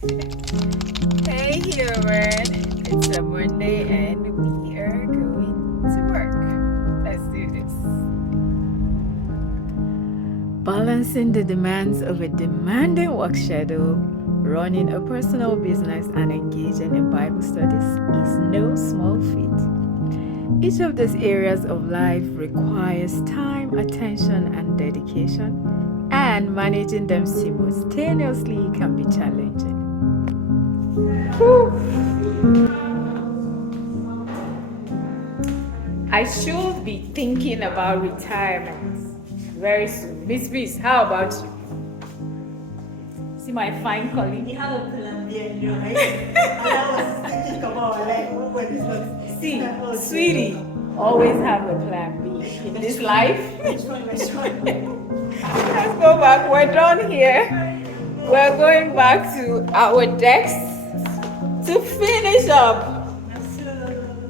Hey human, it's a Monday and we are going to work. Let's do this. Balancing the demands of a demanding work schedule, running a personal business and engaging in Bible studies is no small feat. Each of these areas of life requires time, attention and dedication, and managing them simultaneously can be challenging. I should be thinking about retirement very soon. Miss Beast, how about you? See my fine colleague? You have a plan B and you're right. And I was thinking about like when it's not. See, sweetie, always have a plan B in this life. Which one? Let's go back. We're done here. We're going back to our decks to finish up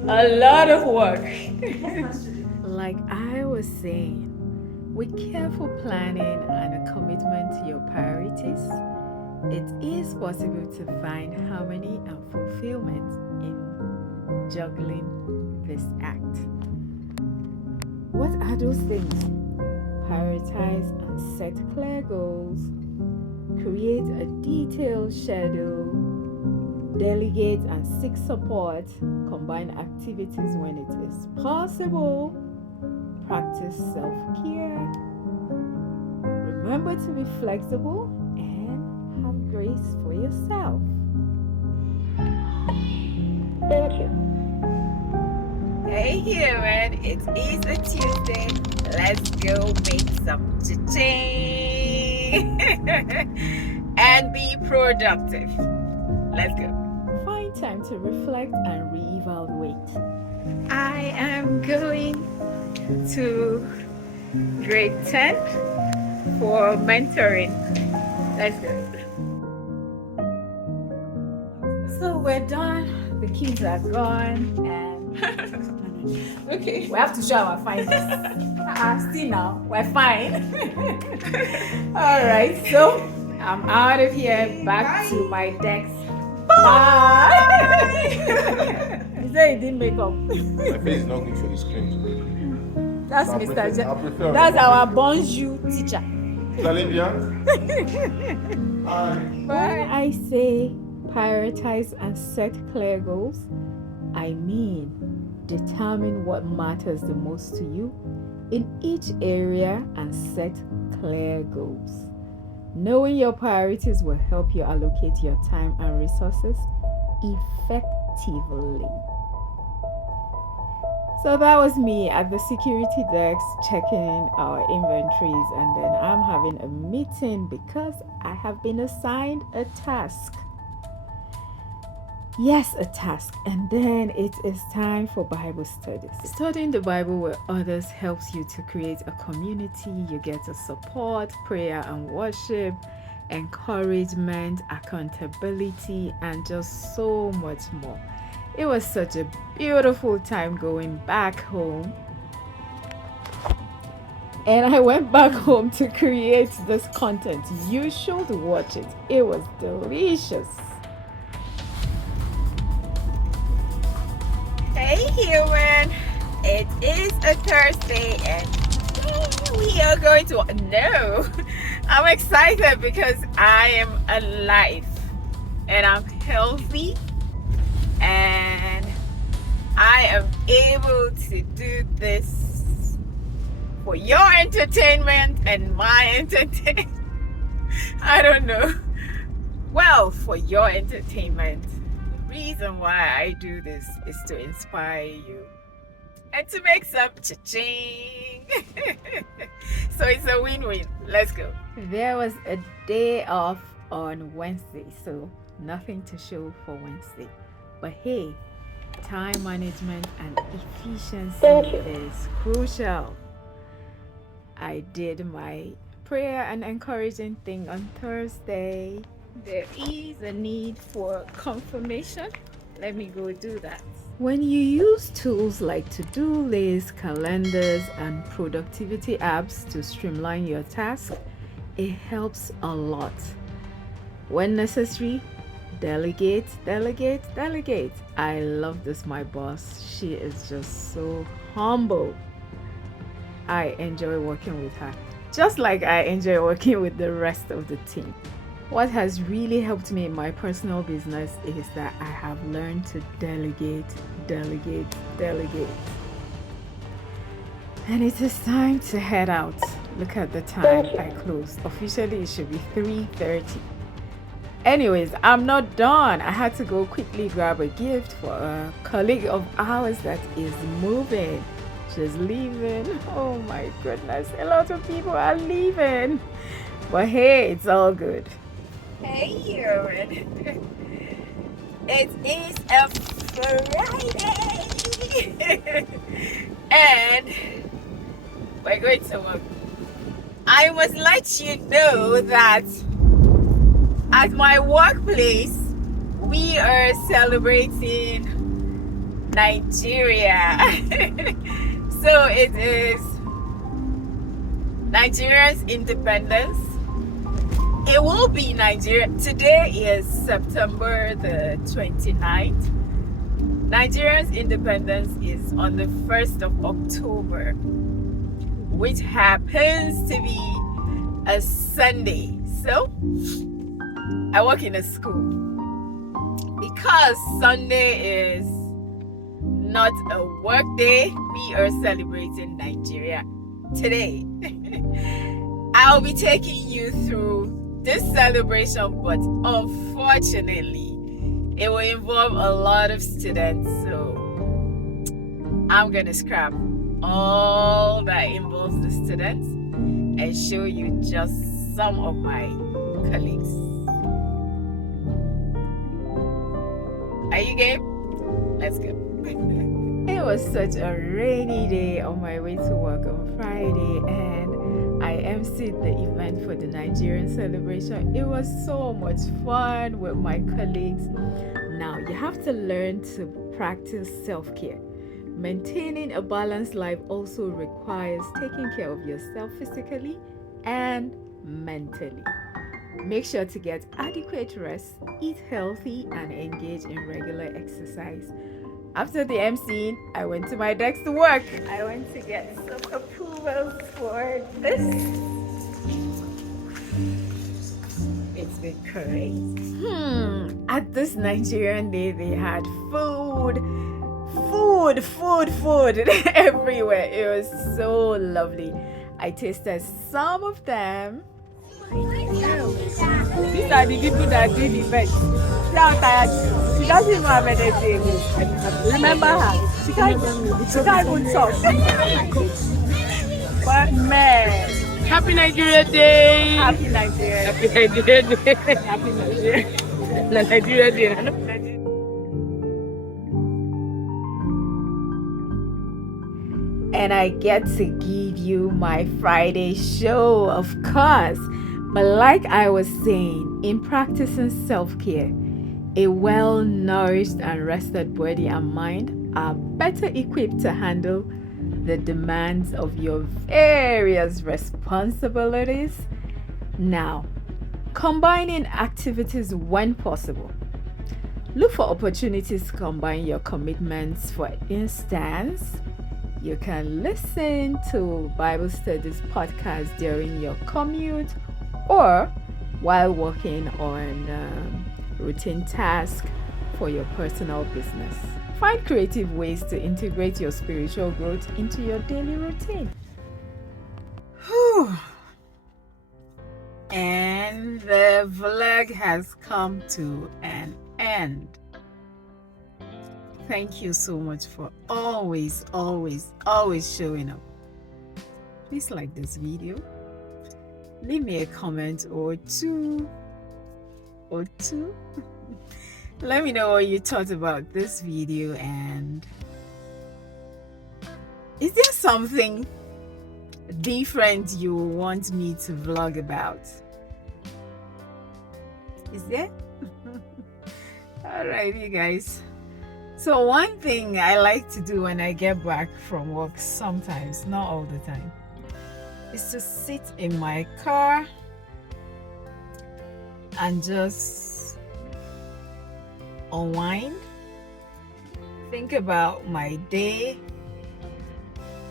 a lot of work. Like I was saying, with careful planning and a commitment to your priorities, it is possible to find harmony and fulfillment in juggling this act. What are those things? Prioritize and set clear goals, create a detailed schedule, delegate and seek support, combine activities when it is possible, practice self-care, remember to be flexible, and have grace for yourself. Thank you. Hey human, it is a Tuesday. Let's go make some cha-ching and be productive. Let's go. Find time to reflect and reevaluate. I am going to grade 10 for mentoring. Let's go. So we're done. The kids are gone and okay. We have to show our findings. Still now, we're fine. All right, so I'm out of here. Back to my desk. Bye. He said he didn't make up. My face is not good for the screen. That's I Mr. prefer- J. I prefer- That's our bonjour teacher. Olivia? When I say prioritize and set clear goals, I mean determine what matters the most to you in each area and set clear goals. Knowing your priorities will help you allocate your time and resources effectively. So that was me at the security desk checking our inventories, and then I'm having a meeting because I have been assigned a task. Yes, a task. And then it is time for Bible studies. Studying the Bible with others helps you to create a community. You get to support, prayer and worship, encouragement, accountability, and just so much more. It was such a beautiful time going back home. And I went back home to create this content. You should watch it. It was delicious. Hey human, it is a Thursday and we are going to, no, I'm excited because I am alive and I'm healthy and I am able to do this for your entertainment and my entertainment. I don't know. Well, for your entertainment. The reason why I do this is to inspire you and to make some cha-ching. So it's a win-win. Let's go. There was a day off on Wednesday, so nothing to show for Wednesday. But hey, time management and efficiency is crucial. I did my prayer and encouraging thing on Thursday. There is a need for confirmation. Let me go do that. When you use tools like to-do lists, calendars, and productivity apps to streamline your tasks, it helps a lot. When necessary, Delegate, delegate, delegate. I love this, my boss. She is just so humble. I enjoy working with her, just like I enjoy working with the rest of the team. What has really helped me in my personal business is that I have learned to delegate, delegate, delegate. And it is time to head out. Look at the time I closed. Officially, it should be 3:30. Anyways, I'm not done. I had to go quickly grab a gift for a colleague of ours that is moving. She's leaving. Oh my goodness. A lot of people are leaving. But hey, it's all good. Hey, Ewan. It is a Friday. And we're going to work. I must let you know that at my workplace, we are celebrating Nigeria. So it is Nigeria's independence. It will be Nigeria. Today is September the 29th. Nigeria's independence is on the 1st of October, which happens to be a Sunday. So I work in a school. Because Sunday is not a work day, we are celebrating Nigeria today. I'll be taking you through this celebration, but unfortunately, it will involve a lot of students, so I'm gonna scrap all that involves the students and show you just some of my colleagues. Are you game? Let's go. It was such a rainy day on my way to work on Friday, and I emceed the event for the Nigerian celebration. It was so much fun with my colleagues. Now, you have to learn to practice self-care. Maintaining a balanced life also requires taking care of yourself physically and mentally. Make sure to get adequate rest, eat healthy, and engage in regular exercise. After the emceeing, I went to my desk to work. I went to get some approvals for this. It's been crazy. At this Nigerian day, they had food everywhere. It was so lovely. I tasted some of them. These are the people that did the event. See how tired she is. She doesn't even have anything. Remember her. She can't even talk. But man, Happy Nigeria Day! happy Nigeria. Happy Nigeria Day! Happy Nigeria. Nigeria Day! And I get to give you my Friday show, of course. But like I was saying, in practicing self-care, a well-nourished and rested body and mind are better equipped to handle the demands of your various responsibilities. Now, combining activities when possible. Look for opportunities to combine your commitments. For instance, you can listen to Bible studies podcast during your commute or while working on routine tasks for your personal business. Find creative ways to integrate your spiritual growth into your daily routine. Whew. And the vlog has come to an end. Thank you so much for always showing up. Please like this video. Leave me a comment or two. Let me know what you thought about this video, and is there something different you want me to vlog about? Is there? Alright, you guys. So one thing I like to do when I get back from work, sometimes, not all the time, is to sit in my car and just unwind, think about my day.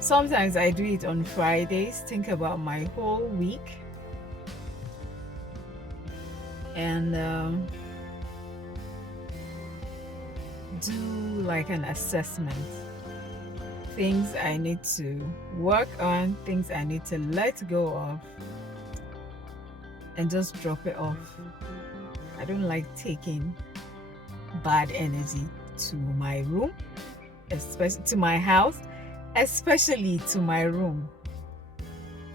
Sometimes I do it on Fridays, think about my whole week, and do like an assessment. Things I need to work on, things I need to let go of, and just drop it off. I don't like taking bad energy to my room, especially to my house, especially to my room.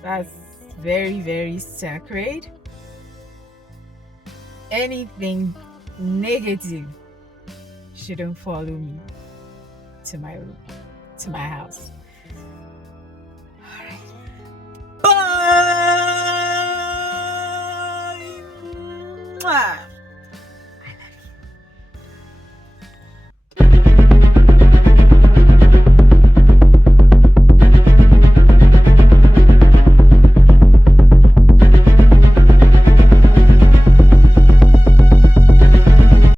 That's very, very sacred. Anything negative shouldn't follow me to my room, to my house. All right. Bye. Mwah.